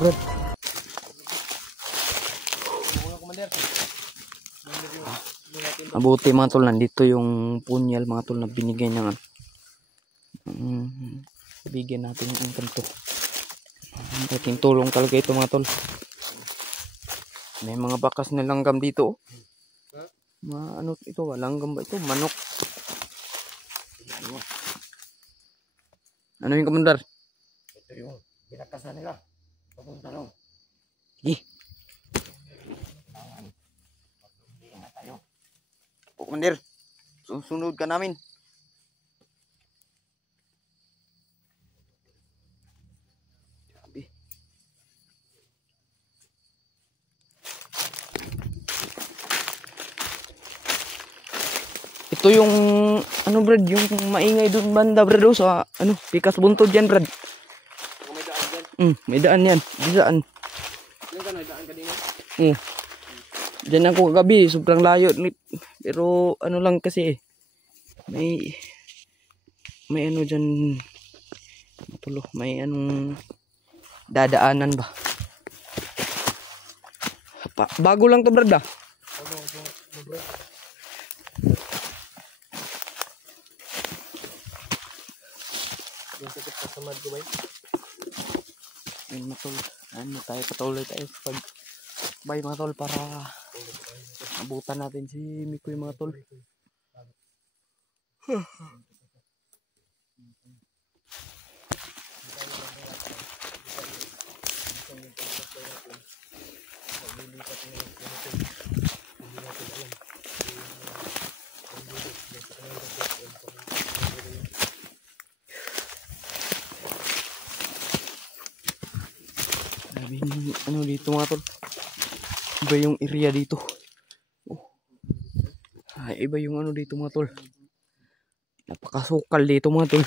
Brad. Mabuti mga tol, nandito yung punyal mga tol na binigay ng bigyan natin yung kanto. Dating tulong talaga ito mga tol. May mga bakas na langgam dito. Ano ito? Langgam ba ito? Manok. Ano yung komandar? Ito yung binakas na nila. Papunta lang. Sige. Ingat tayo. Komandar, susunod ka namin. Sabi. Ito yung ano Brad, yung maingay doon banda Brad sa ano, Pikas Buntod yan Brad. May daan dyan. May daan yan. Di saan? Yung ka na daan kanina? Diyan ako kagabi, sobrang layo. Pero ano lang kasi may ano dyan matulo, may anong dadaanan ba? Bago lang to Brad ah. Yung sakit sa samad ko ba yun? Ayun matol, ano tayo, patuloy tayo pag bye mga tol para abutan natin si Mikoy mga tol. Ano dito mga tol, iba yung area dito. Iba yung ano dito mga tol, napakasukal dito mga tol.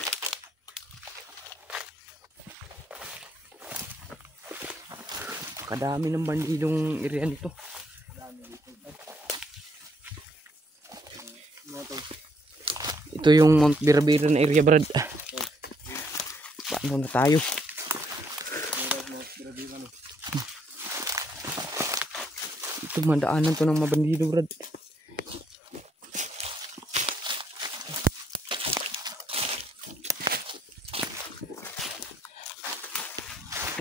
Kadami ng bandidong area nito. Ito yung Mount Birabiran area Brad. Paano na tayo? Ito madaanan to ng mabandido Brad.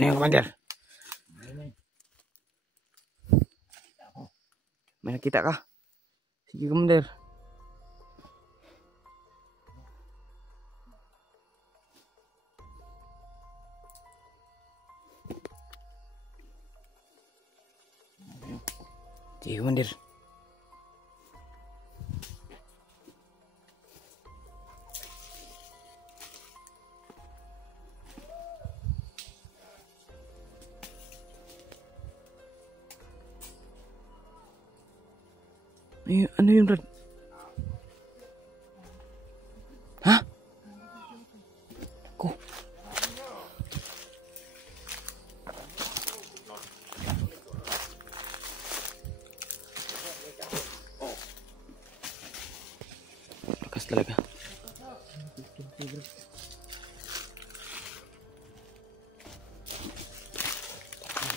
Ano yung commander? May nakita ka? Sige commander. Sige commander. Ano yun Brad? Hah? Ako. Lakas talaga.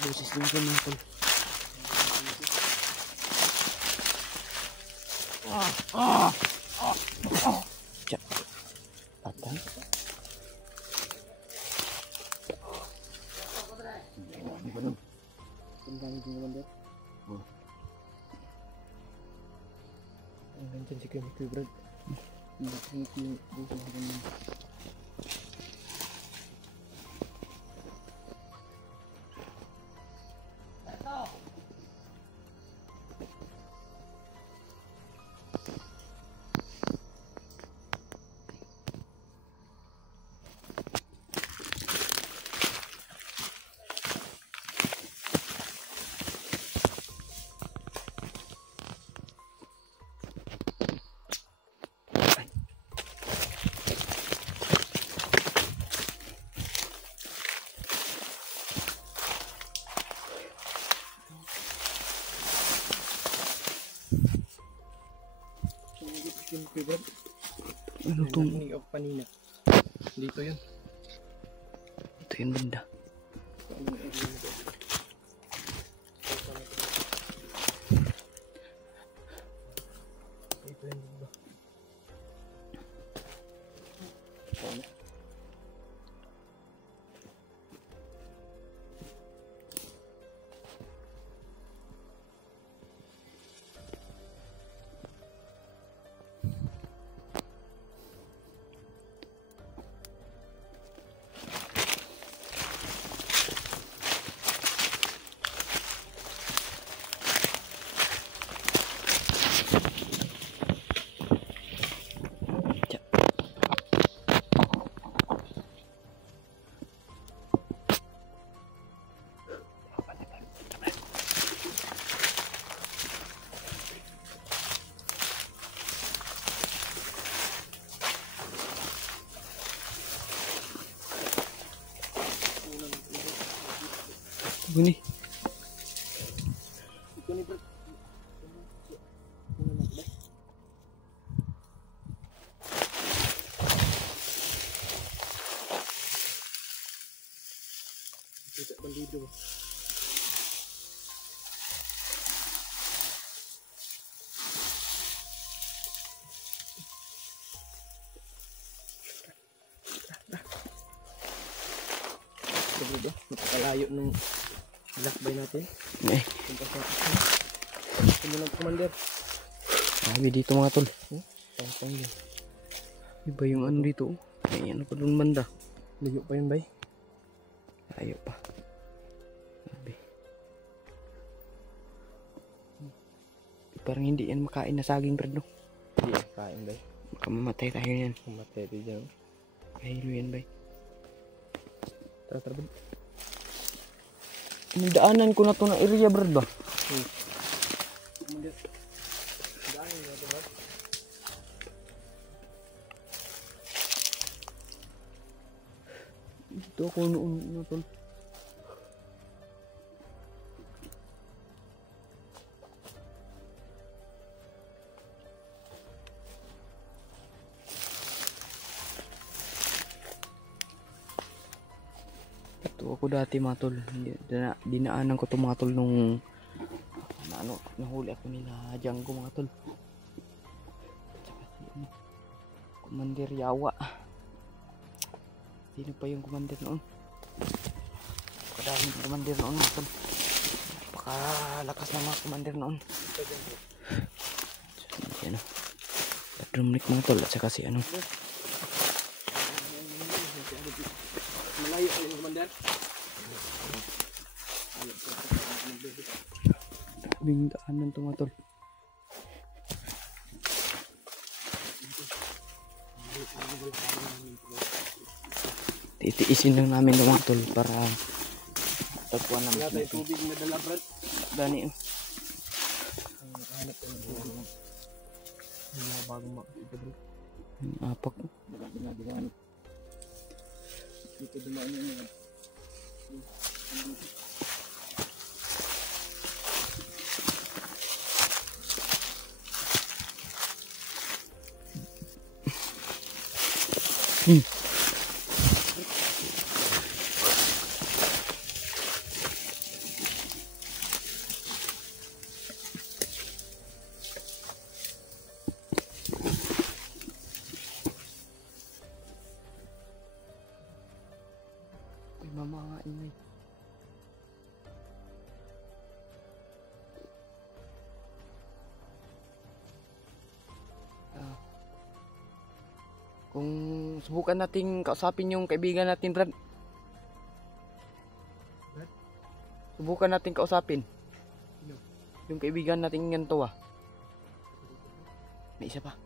Boses lang ko mga tol. Cak. Patay. Ano ba nun? Tandaan ko naman dito. Ang nandiyan si Kuya Brad. Simple Brad. Ano tong? Narinig ako kanina. Dito yun. Ito yung banda. Anong area na to? Ito yun ba? Guni. Ito ni Brad. Kita bandido ba? Sabi ba? Napakalayo nung lakbay natin. Eh, Punta sa sumunod commander. sabi dito mga tol. Tangtang yun. Iba yung ano dito. May ano pa dun banda. Layo pa yun bay. Ayaw pa. Sabi. Parang hindi yan makain na saging Brad, no? Hindi kain bay. Baka mamatay tayo yan. Pumatay tayo dyan. Kahilo yan bay. Tara tara Brad. Daanan ko na to ng area Brad ba? Commander. Daan yun na ba? Dito ako noon na tol. Ito ako dati mga tol. Dinaanan ko to mga tol nung nahuli ako nila Django mga tol. Tsaka si ano, Commander Yawa. Sino pa yung commander noon? Kadaming commander noon mga tol. Napakalakas ng mga commander noon. Si ano, Padrumnik mga tol at saka si ano. Malayo kayo commander. Daming daanan to mga tol. Titiisin lang namin ito mga tol para tagpuan namin. Wala tayo tubig na dala Brad. Gani oh. Hanap ko ng tubig. Yung mga bagong makikita Brad. Yung apak ko. Dinadingan. Dito dumaan yun. Ay mama nga inay. Kung subukan nating kausapin yung kaibigan natin Brad. Brad? Subukan nating kausapin. Sino? Yung kaibigan natin ganito ah. May isa pa.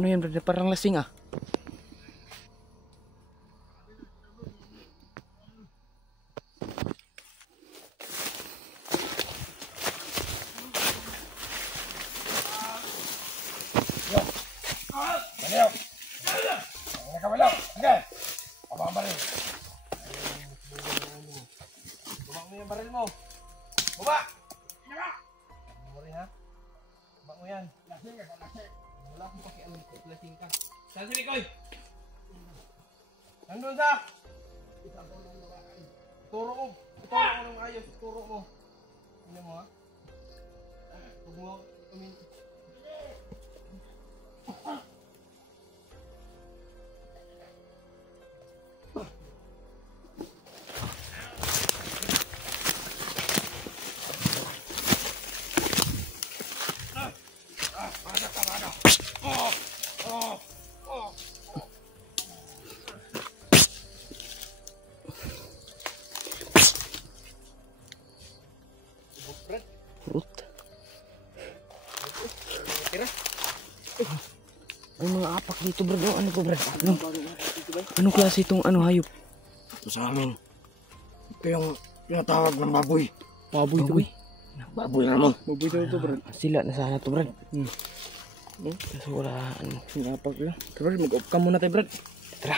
Ano yan Brad? Parang lasing ah. Baliw! Ang kabalaw! Sige! Abang baril! Bumang mo yung baril mo! Baba! Baba! mo yan. Wala akong pakialam kung lasing ka. Saan si Mikoy? Nandun sa? Turo ko. Turo ko ng ayos. Turo mo. Ano mo ha? Huwag mo kumin. Purot. Tira. May mga apak dito, Brad. Oh, ano to, Brad? Anong klase itong hayop? Ito sa amin. Ito yung tinatawag ng baboy. Baboy to, eh. Baboy naman. Baboy to, Brad. Sila na sana to, Brad. Kasi wala, ano. Sinapag lang. Tara, mag-off ka muna tayo, Brad. Tara.